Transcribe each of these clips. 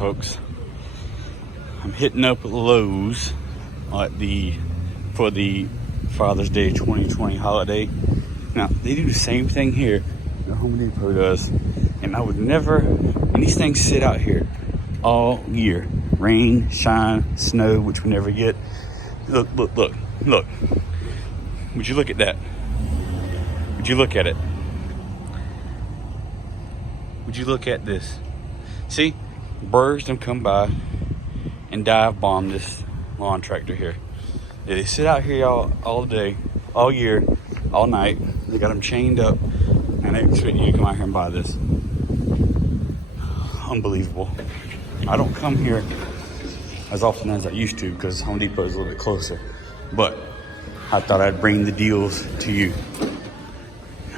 Folks, I'm hitting up Lowe's for the Father's Day 2020 holiday. Now, they do the same thing here that Home Depot does, and I would never, and these things sit out here all year. Rain, shine, snow, which we never get. Look. Would you look at that? Would you look at it? Would you look at this? See? Birds don't come by and dive bomb this lawn tractor here. They sit out here all day, all year, all night. They got them chained up, and they expect you to come out here and buy this. Unbelievable. I don't come here as often as I used to because Home Depot is a little bit closer, but I thought I'd bring the deals to you.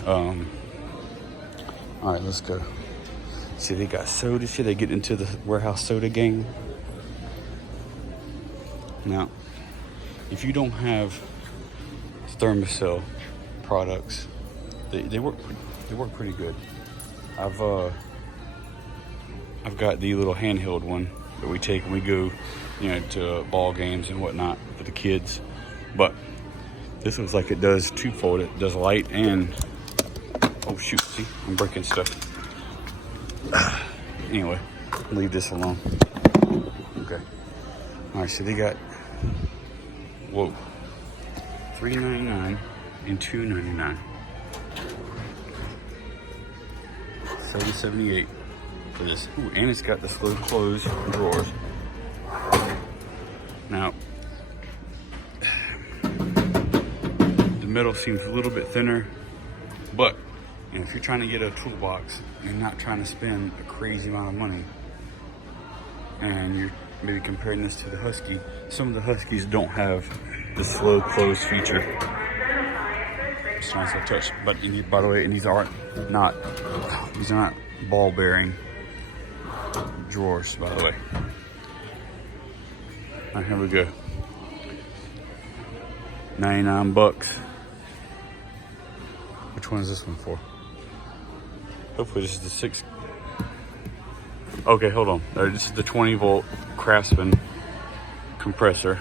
All right, let's go. See, they got soda. See, they get into the warehouse soda game. Now, if you don't have Thermacell products, they work pretty good. I've got the little handheld one that we take when we go, to ball games and whatnot for the kids. But this looks like it does twofold. It does light and see, I'm breaking stuff. Anyway, leave this alone. Okay. All right, so they got, $3.99 and $2.99. $7.78 for this. Ooh, and it's got the slow close drawers. Now, the metal seems a little bit thinner, but if you're trying to get a toolbox and not trying to spend a crazy amount of money, and you're maybe comparing this to the Husky, some of the Huskies don't have the slow close feature. It's nice to touch, but by the way, and these are not ball bearing drawers, by the way. All right, here we go. 99 bucks. Which one is this one for? Hopefully this is the 6. Okay, hold on. This is the 20 volt Craftsman compressor.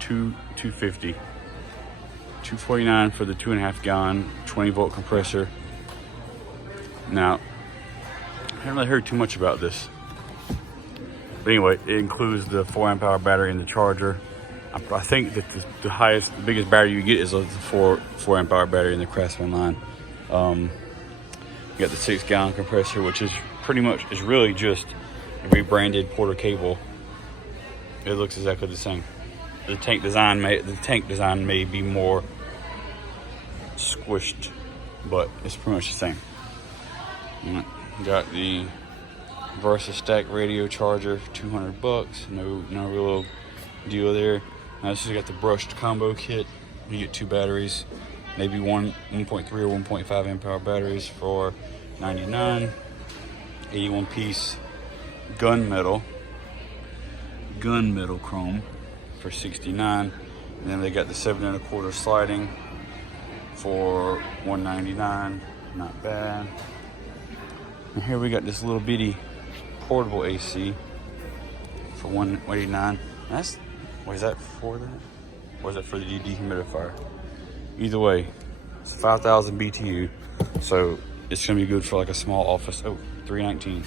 250. $249 for the 2.5 gallon 20 volt compressor. Now, I haven't really heard too much about this. But anyway, it includes the 4 amp hour battery and the charger. I think that the biggest battery you get is a 4 amp hour battery in the Craftsman line. You got the 6 gallon compressor, which is really just a rebranded Porter cable. It looks exactly the same. The tank design may be more squished, but it's pretty much the same. Got the Versa Stack radio charger, $200. No real deal there. Now this has got the brushed combo kit. You get 2 batteries, maybe 1.3 or 1.5 amp hour batteries for $99. 81 piece gunmetal chrome for $69. And then they got the 7 1/4 sliding for $199. Not bad. And here we got this little bitty portable AC for $189. What is that for? That? Or is that for the dehumidifier? Either way, it's 5,000 BTU, so it's gonna be good for like a small office. Oh, $319.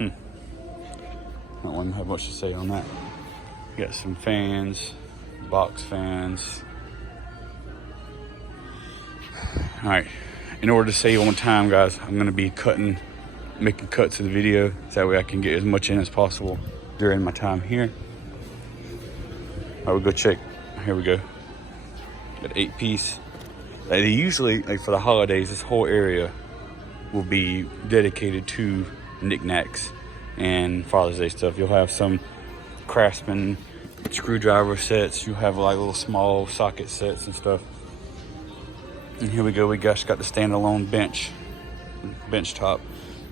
I don't have much to say on that. You got some fans, box fans. All right, in order to save on time, guys, I'm gonna be making cuts of the video, so that way I can get as much in as possible during my time here. All right, we'll go check. Here we go. Got 8 piece. They usually, for the holidays, this whole area will be dedicated to knickknacks and Father's Day stuff. You'll have some Craftsman screwdriver sets. You'll have like little small socket sets and stuff. And here we go. We got the standalone bench top,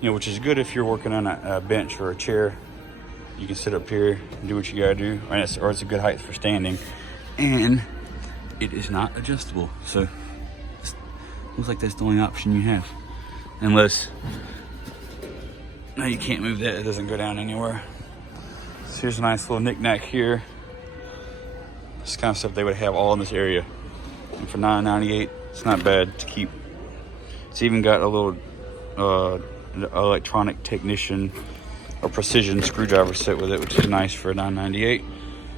which is good if you're working on a bench or a chair. You can sit up here and do what you gotta do, or it's a good height for standing, and it is not adjustable. So looks like that's the only option you have, unless No, you can't move that. It doesn't go down anywhere. So here's a nice little knick-knack here. This kind of stuff they would have all in this area. And for $9.98, it's not bad to keep. It's even got a little electronic technician or precision screwdriver set with it, which is nice for $9.98.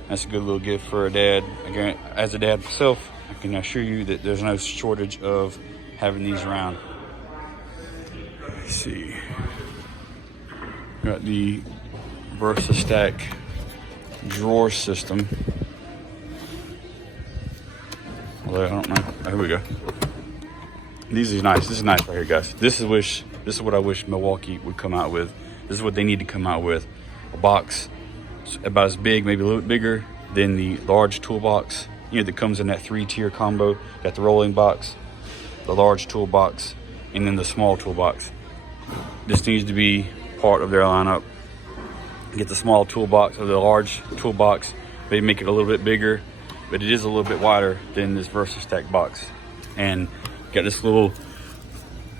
That's a good little gift for a dad. Again, as a dad myself, I can assure you that there's no shortage of having these around. Let's see. Got the VersaStack drawer system. Although I don't know. Oh, here we go. These are nice. This is nice right here, guys. This is what I wish Milwaukee would come out with. This is what they need to come out with. A box about as big, maybe a little bit bigger than the large toolbox. You know, that comes in that 3-tier combo. Got the rolling box, the large toolbox, and then the small toolbox. This needs to be part of their lineup. Get the small toolbox or the large toolbox. They make it a little bit bigger, but it is a little bit wider than this VersaStack box. And got this little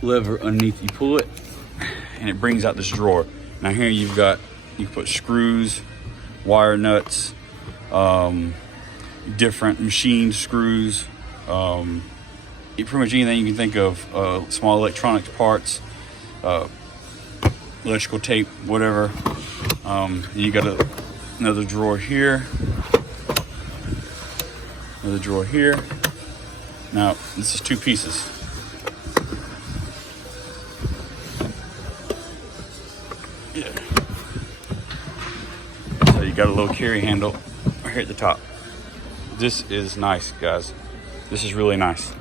lever underneath. You pull it, and it brings out this drawer. Now here you put screws, wire nuts, different machine screws, pretty much anything you can think of, small electronics parts, electrical tape, whatever. You got another drawer here, another drawer here. Now this is 2 pieces. Yeah. So you got a little carry handle right here at the top. This is nice, guys. This is really nice.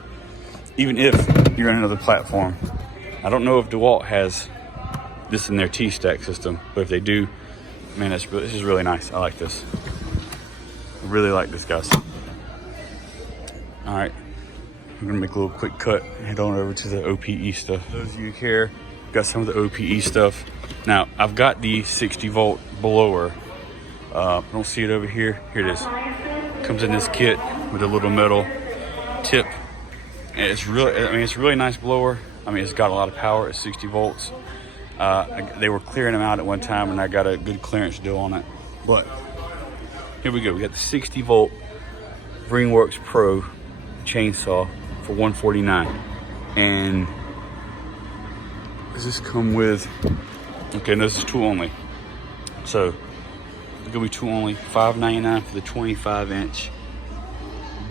Even if you're on another platform. I don't know if DeWalt has this in their T-Stack system, but if they do, man, this is really nice. I like this. I really like this, guys. All right, I'm gonna make a little quick cut and head on over to the OPE stuff. For those of you here, got some of the OPE stuff. Now, I've got the 60-volt blower. Don't see it over here. Here it is. Comes in this kit with a little metal tip. And it's a really nice blower. I mean, it's got a lot of power. It's 60 volts. They were clearing them out at one time, and I got a good clearance deal on it. But here we go. We got the 60-volt Ringworks Pro chainsaw for $149. And does this come with? Okay, no, this is tool only. So it's gonna be tool only. $5.99 for the 25-inch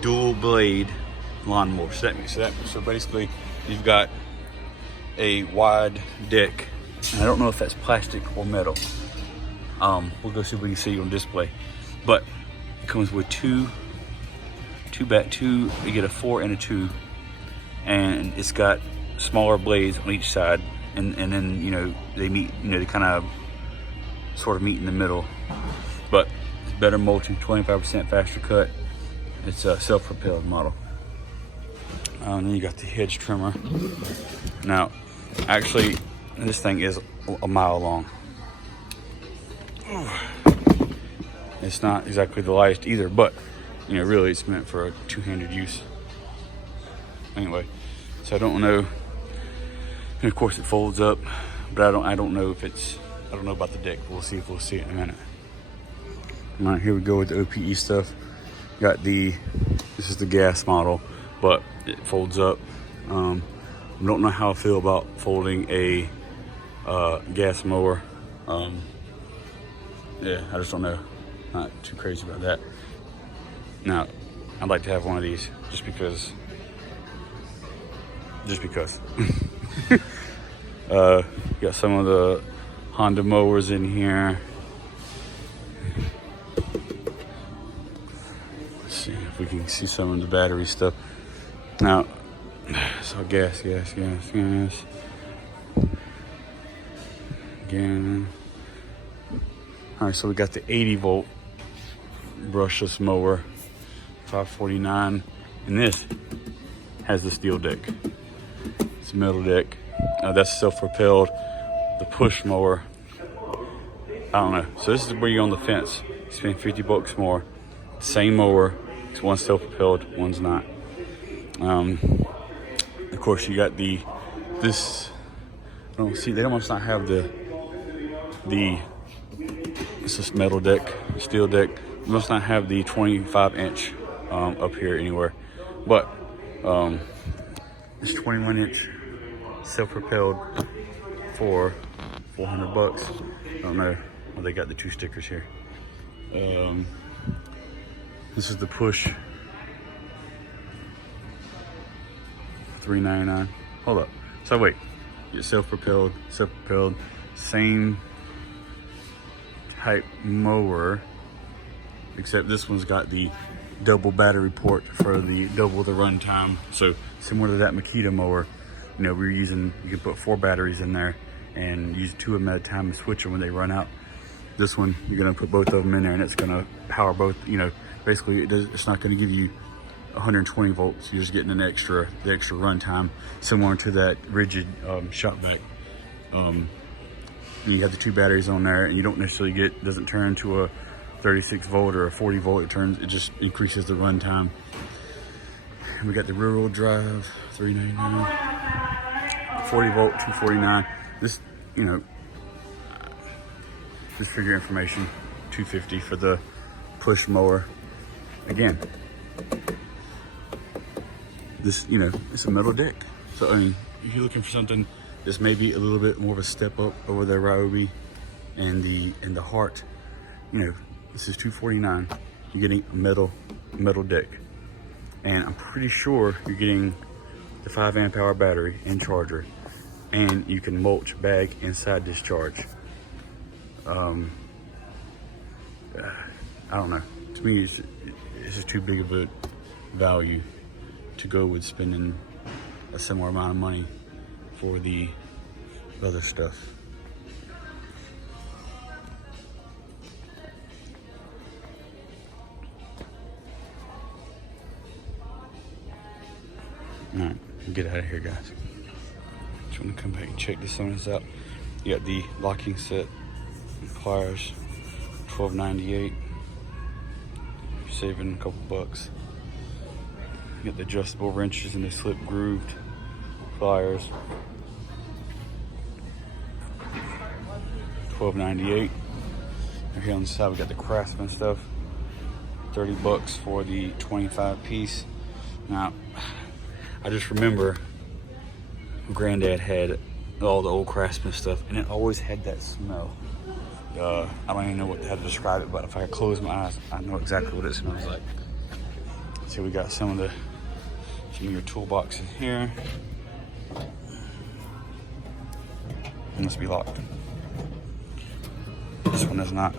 dual blade lawnmower. So basically, you've got a wide deck. And I don't know if that's plastic or metal. We'll go see if we can see on display. But it comes with two. You get a 4 and a 2, and it's got smaller blades on each side, and then they meet. They kind of sort of meet in the middle. But it's better mulching, 25% faster cut. It's a self-propelled model. And then you got the hedge trimmer. Now, actually, this thing is a mile long. It's not exactly the lightest either, but really it's meant for a two-handed use. Anyway, so I don't know. And of course it folds up, but I don't know about the deck. We'll see it in a minute. All right, here we go with the OPE stuff. Got this is the gas model, but it folds up. I don't know how I feel about folding a gas mower. Yeah, I just don't know. Not too crazy about that. Now, I'd like to have one of these just because. Got some of the Honda mowers in here. Let's see if we can see some of the battery stuff. Now, so gas. Again. All right, so we got the 80-volt brushless mower, $549, and this has the steel deck. It's a metal deck. That's self-propelled. The push mower, I don't know. So this is where you're on the fence. You spend $50 more. Same mower. It's one's self-propelled, one's not. Of course, you got this. I don't see. They must not have the It's this metal deck, steel deck. It must not have the 25-inch up here anywhere, but it's 21-inch self-propelled for $400. I don't know. Well, they got the 2 stickers here. This is the push. $3.99. Hold up. So wait, it's self-propelled, same type mower, except this one's got the double battery port for the double the run time. So similar to that Makita mower, you know, you can put 4 batteries in there and use 2 of them at a time and switch them when they run out. This one, you're gonna put both of them in there and it's gonna power both, you know, basically it's not gonna give you 120 volts. You're just getting the extra run time, similar to that rigid shop vac. You have the 2 batteries on there, and you don't necessarily doesn't turn to a 36 volt or a 40 volt. It just increases the run time. And we got the rear wheel drive, $3.99, 40 volt, $249. This, you know, just for your information, $250 for the push mower. Again, this, you know, it's a metal deck. So I mean, if you're looking for something that's maybe a little bit more of a step up over the Ryobi and the Heart, you know, this is $249. You're getting a metal deck, and I'm pretty sure you're getting the 5 amp hour battery and charger, and you can mulch bag inside this charge. I don't know. To me, it's just too big of a value to go with spending a similar amount of money for the other stuff. All right, get out of here, guys. Just want to come back and check this on us out. You got the locking set, pliers, $12.98. You're saving a couple bucks. You got the adjustable wrenches and the slip grooved pliers, $12.98. Here on the side we got the Craftsman stuff, $30 for the 25 piece. Now, I just remember Granddad had all the old Craftsman stuff, and it always had that smell. I don't even know how to describe it, but if I close my eyes, I know exactly what it smells like. So we got some of your toolboxes here. It must be locked. This one is not.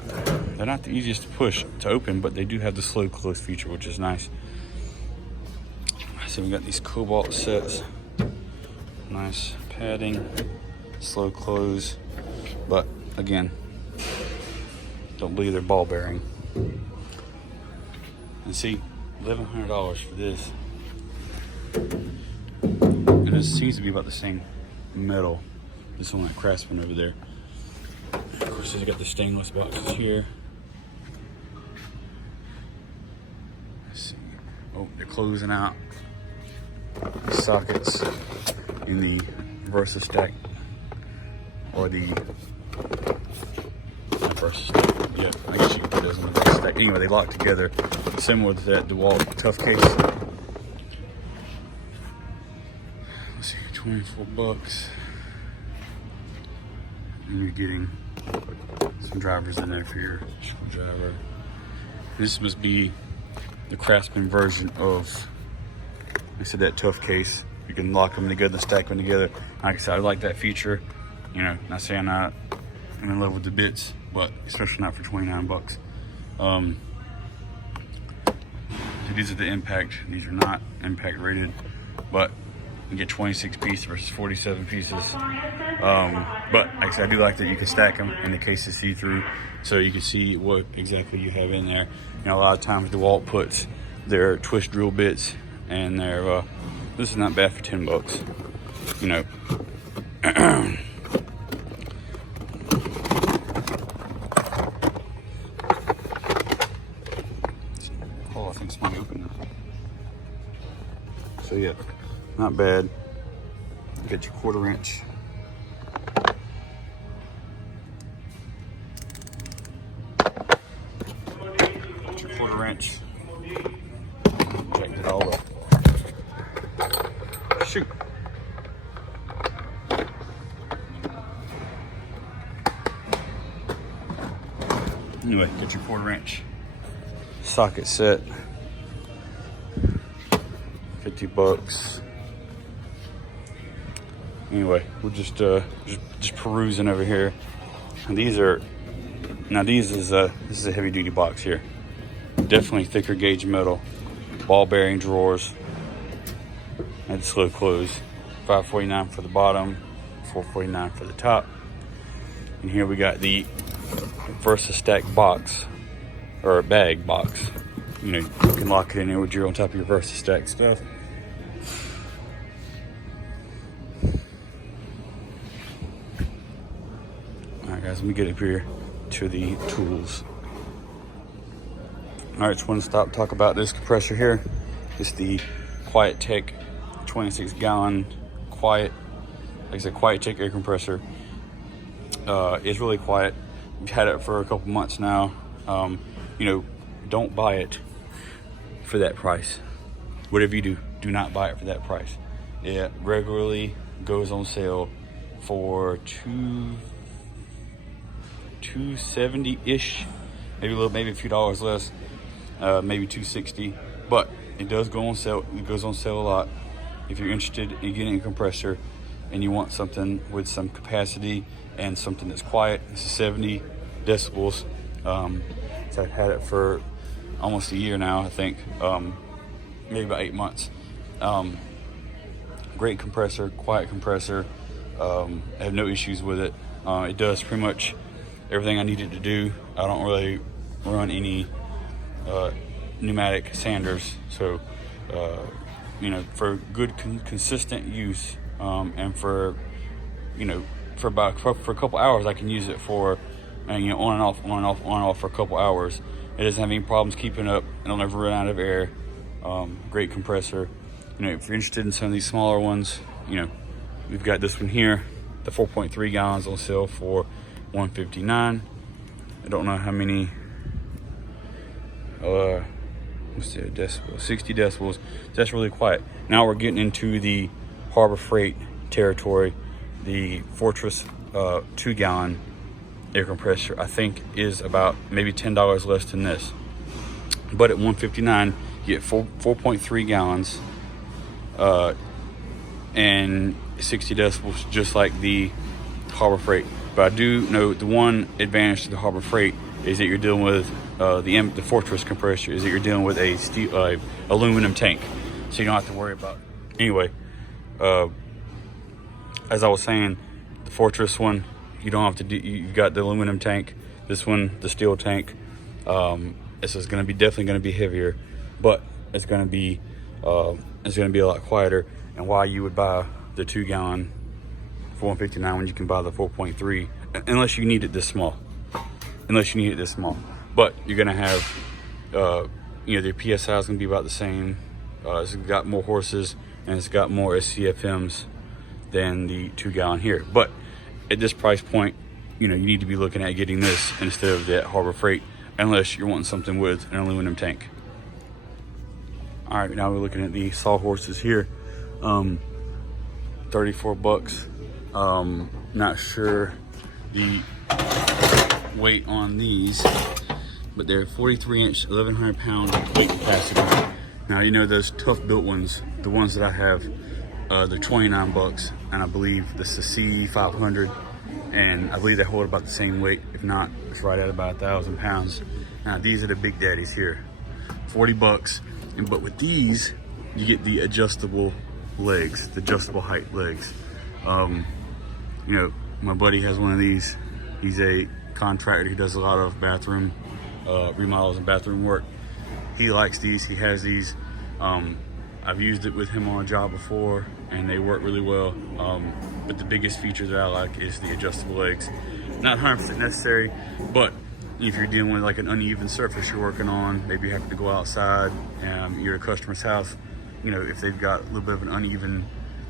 They're not the easiest to push to open, but they do have the slow close feature, which is nice. So we got these Cobalt sets. Nice padding, slow close, but again, don't believe they're ball bearing. And see, $1,100 for this. And it seems to be about the same metal. This one, that Craftsman over there. Of course, you got the stainless boxes here. Let's see. Oh, they're closing out. Sockets in the Versa stack, or the Versa stack. Yeah, I guess you can put those in the Versa stack. Anyway, they lock together, similar to that DeWalt Tough Case. Let's see, $24. And you're getting some drivers in there for your screwdriver. This must be the Craftsman version of, like I said, that Tough Case. You can lock them together and stack them together. Like I said, I like that feature. You know, not saying I'm in love with the bits, but especially not for $29. These are the impact. These are not impact rated, but you get 26 pieces versus 47 pieces. But like I said, I do like that you can stack them and the case is see-through, so you can see what exactly you have in there. You know, a lot of times DeWalt puts their twist drill bits and their this is not bad for $10. You know. Oh, I think it's my opener. So yeah, not bad. Get your 1/4 inch. quarter wrench. Checked it all up. Shoot. Anyway, get your quarter wrench. Socket set. $50. Anyway, we're just perusing over here. And this is a heavy duty box here. Definitely thicker gauge metal. Ball bearing drawers. And slow close. $549 for the bottom, $449 for the top. And here we got the VersaStack box, or a bag box. You know, you can lock it in there with your on top of your VersaStack stuff. Alright guys, let me get up here to the tools. Alright, just want to talk about this compressor here. It's the Quiet Tech 26 gallon quiet, like I said, Quiet Tech air compressor. It's really quiet. We've had it for a couple months now. You know, don't buy it for that price. Whatever you do, do not buy it for that price. It regularly goes on sale for $270-ish, maybe a few dollars less, maybe $260. But it does go on sale. It goes on sale a lot. If you're interested in getting a compressor and you want something with some capacity and something that's quiet, this is 70 decibels. So I've had it for almost a year now, I think, maybe about 8 months. Great compressor, quiet compressor. I have no issues with it. It does pretty much everything I need it to do. I don't really run any pneumatic sanders, so you know, for good consistent use, and for, you know, for a couple hours I can use it for, and you know, on and off for a couple hours. It doesn't have any problems keeping up. It'll never run out of air. Great compressor. You know, if you're interested in some of these smaller ones, you know, we've got this one here, the 4.3 gallons on sale for $159. I don't know how many. Let's see, decibels, 60 decibels. That's really quiet. Now we're getting into the Harbor Freight territory. The Fortress 2 gallon air compressor, I think, is about maybe $10 less than this. But at $159, you get 4.3 gallons and 60 decibels, just like the Harbor Freight. But I do know the one advantage to the Harbor Freight is that you're dealing with the Fortress compressor is that you're dealing with a steel, aluminum tank, so you don't have to worry about it. Anyway, as I was saying, the Fortress one, you don't have to do. You've got the aluminum tank. This one, the steel tank. This is going to be definitely going to be heavier, but it's going to be a lot quieter. And why you would buy the 2 gallon for $159 when you can buy the 4.3, unless you need it this small. But you're gonna have, you know, the PSI is gonna be about the same. It's got more horses and it's got more SCFMs than the 2 gallon here. But at this price point, you know, you need to be looking at getting this instead of that Harbor Freight, unless you're wanting something with an aluminum tank. All right, now we're looking at the sawhorses here. $34. Not sure the weight on these, but they're 43-inch, 1,100 pound weight capacity. Now, you know those tough built ones, the ones that I have, they're $29, and I believe this is C500, and I believe they hold about the same weight. If not, it's right at about 1,000 pounds. Now, these are the big daddies here, $40. But with these, you get the adjustable legs, the adjustable height legs. You know, my buddy has one of these. He's a contractor. He does a lot of bathroom remodels and bathroom work. He likes these. He has these. I've used it with him on a job before, and they work really well. But the biggest feature that I like is the adjustable legs. Not 100% necessary, but if you're dealing with like an uneven surface you're working on, maybe you have to go outside and you're at a customer's house, you know, if they've got a little bit of an uneven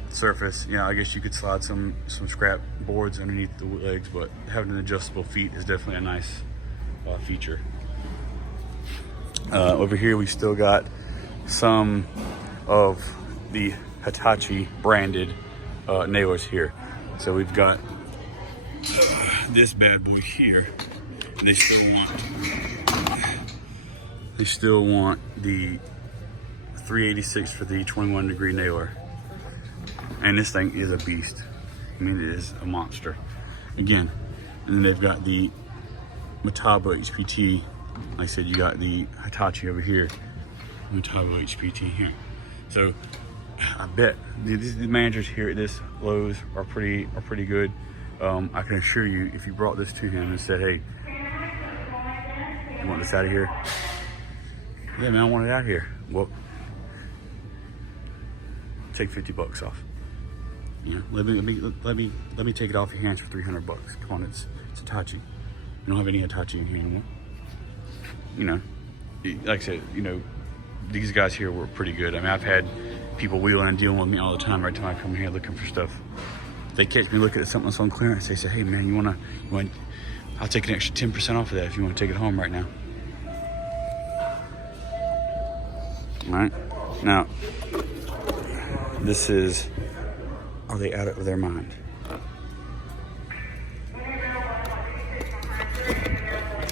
surface, you know, I guess you could slide some scrap boards underneath the legs, but having an adjustable feet is definitely a nice feature. Over here, we still got some of the Hitachi branded nailers here. So we've got this bad boy here. They still want the 386 for the 21 degree nailer. And this thing is a beast. I mean, it is a monster. Again, and then they've got the Metabo HPT. Like I said, you got the Hitachi over here, Metabo HPT here. So I bet the managers here at this Lowe's are pretty good. I can assure you, if you brought this to him and said, hey, you want this out of here? Yeah, man, I want it out of here. Well, take 50 bucks off. You know, let me take it off your hands for 300 bucks. Come on, it's Hitachi. You don't have any Hitachi in here anymore. You know, like I said, you know, these guys here were pretty good. I mean, I've had people wheeling and dealing with me all the time. Right time I come here looking for stuff, they catch me looking at something that's on clearance. They say, hey man, you want? I'll take an extra 10% off of that if you want to take it home right now. All right, now this is, are they out of their mind?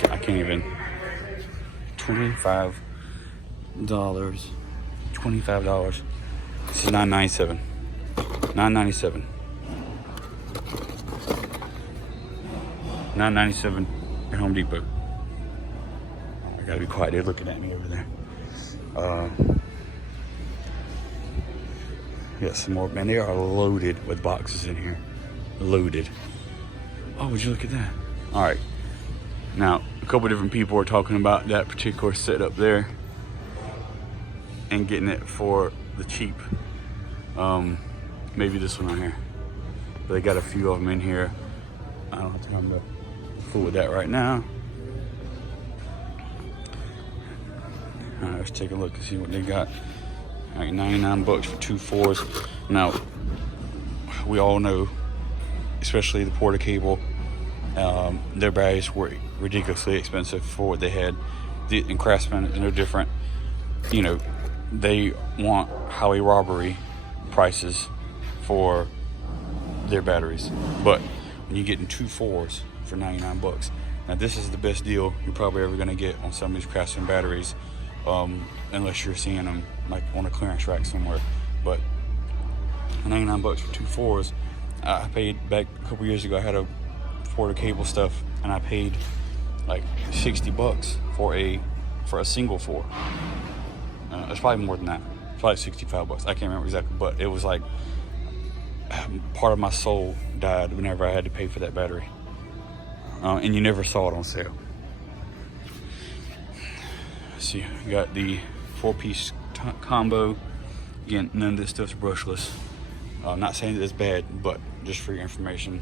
I can't even. $25. $25. This is $9.97. $9.97. $9.97 at Home Depot. I gotta be quiet. They're looking at me over there. Yeah, some more. Man, they are loaded with boxes in here. Loaded. Oh, would you look at that? All right. Now, a couple different people are talking about that particular setup there and getting it for the cheap. Maybe this one right here. But they got a few of them in here. I don't have time to fool with that right now. All right, let's take a look and see what they got. All right, 99 bucks for 2 4s. Now, we all know, especially the Porta cable, their batteries were ridiculously expensive for what they had. And Craftsman is no different. You know, they want highway robbery prices for their batteries. But when you get in 2 4s for 99 bucks, now this is the best deal you're probably ever gonna get on some of these Craftsman batteries, unless you're seeing them like on a clearance rack somewhere. But 99 bucks for 2 4s. I paid back a couple years ago. I had a Porta cable stuff, and I paid like 60 bucks for a single 4. It's probably more than that. It's probably 65 bucks. I can't remember exactly, but it was like part of my soul died whenever I had to pay for that battery. And you never saw it on sale. Let's see, we got the 4-piece combo. Again, none of this stuff's brushless. I'm not saying that it's bad, but just for your information,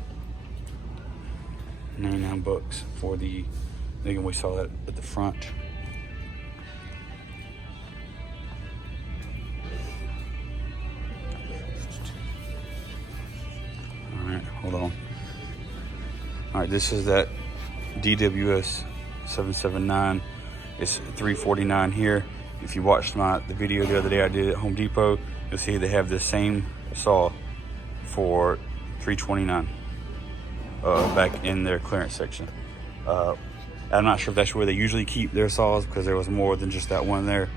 99 bucks for the, again, we saw that at the front. All right, hold on. All right, this is that DWS 779. It's $349 here. If you watched the video the other day I did at Home Depot, you'll see they have the same saw for $329 back in their clearance section. I'm not sure if that's where they usually keep their saws, because there was more than just that one there.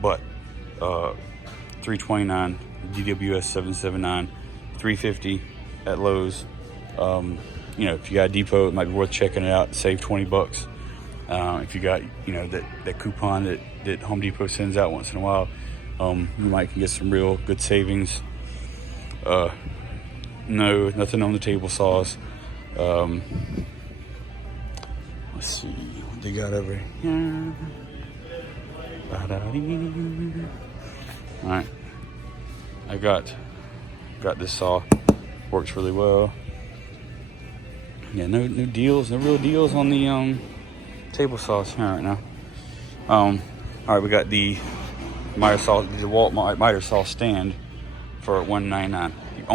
But $329 DWS 779, $350 at Lowe's. You know, if you got a Depot, it might be worth checking it out. Save 20 bucks. If you got, you know, that coupon that Home Depot sends out once in a while, you might can get some real good savings. No, nothing on the table saws. Let's see what they got over here. All right, I got this saw. Works really well. Yeah, no deals, no real deals on the table saws here right now. All right, we got the miter saw, the Walt miter saw stand for $199. The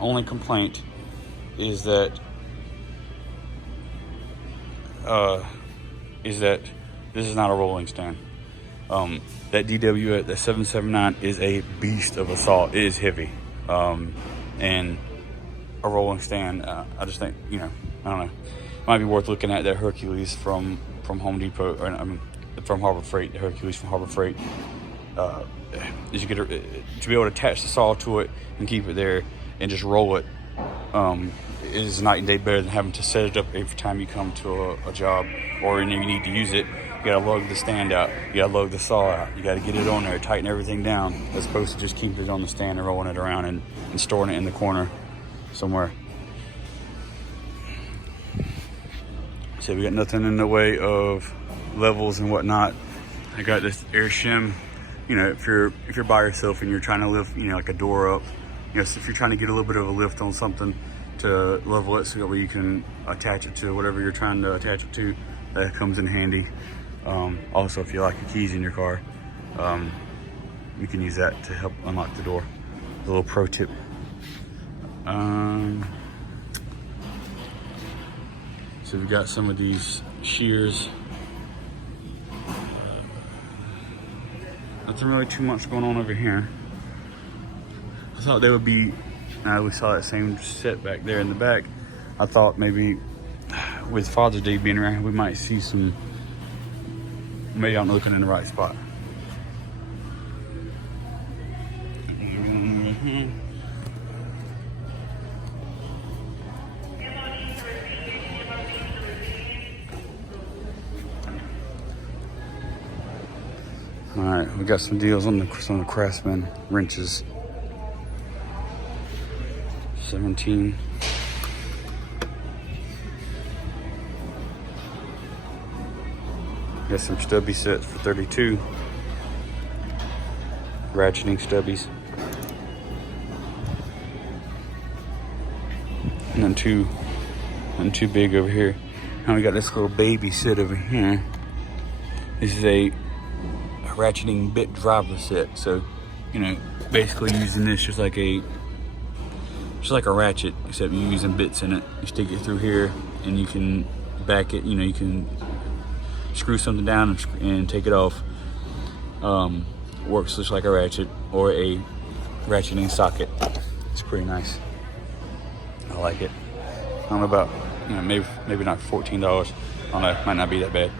only complaint is that This is not a rolling stand. That DW at the 779 is a beast of a saw. It is heavy. And a rolling stand, I just think, you know, I don't know. It might be worth looking at that Hercules from Home Depot, or from Harbor Freight, the Hercules from Harbor Freight. Is you get to be able to attach the saw to it and keep it there and just roll it. Is night and day better than having to set it up every time you come to a job, or you need to use it. You gotta lug the stand out, you gotta lug the saw out, you gotta get it on there, tighten everything down, as opposed to just keeping it on the stand and rolling it around and storing it in the corner somewhere. So we got nothing in the way of levels and whatnot. I got this air shim. You know, if you're by yourself and you're trying to lift, you know, like a door up, you know, so if you're trying to get a little bit of a lift on something to level it so that way you can attach it to whatever you're trying to attach it to, that comes in handy. Also, if you like your keys in your car, you can use that to help unlock the door. A little pro tip. So we've got some of these shears. Nothing really too much going on over here. I thought they would be, we saw that same set back there in the back. I thought maybe with Father's Day being around, we might see some, maybe I'm looking in the right spot. All right, we got some deals on the Craftsman wrenches. 17. Got some stubby sets for 32. Ratcheting stubbies. And then two big over here. And we got this little baby set over here. This is a ratcheting bit driver set. So, you know, basically using this just like a ratchet, except you're using bits in it. You stick it through here and you can back it, you know, you can screw something down and take it off. Works just like a ratchet or a ratcheting socket. It's pretty nice. I like it. I don't know about, you know, maybe not $14. I don't know, might not be that bad.